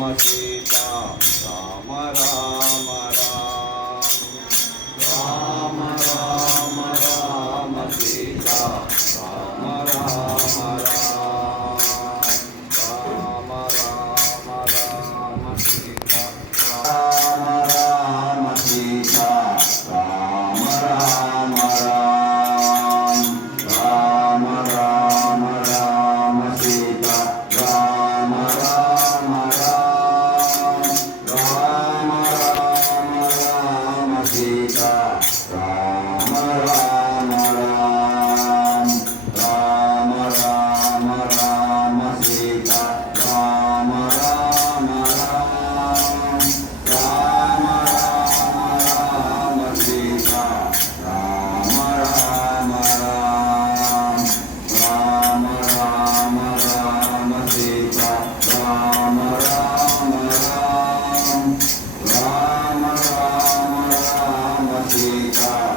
Madhita Samara. Sim.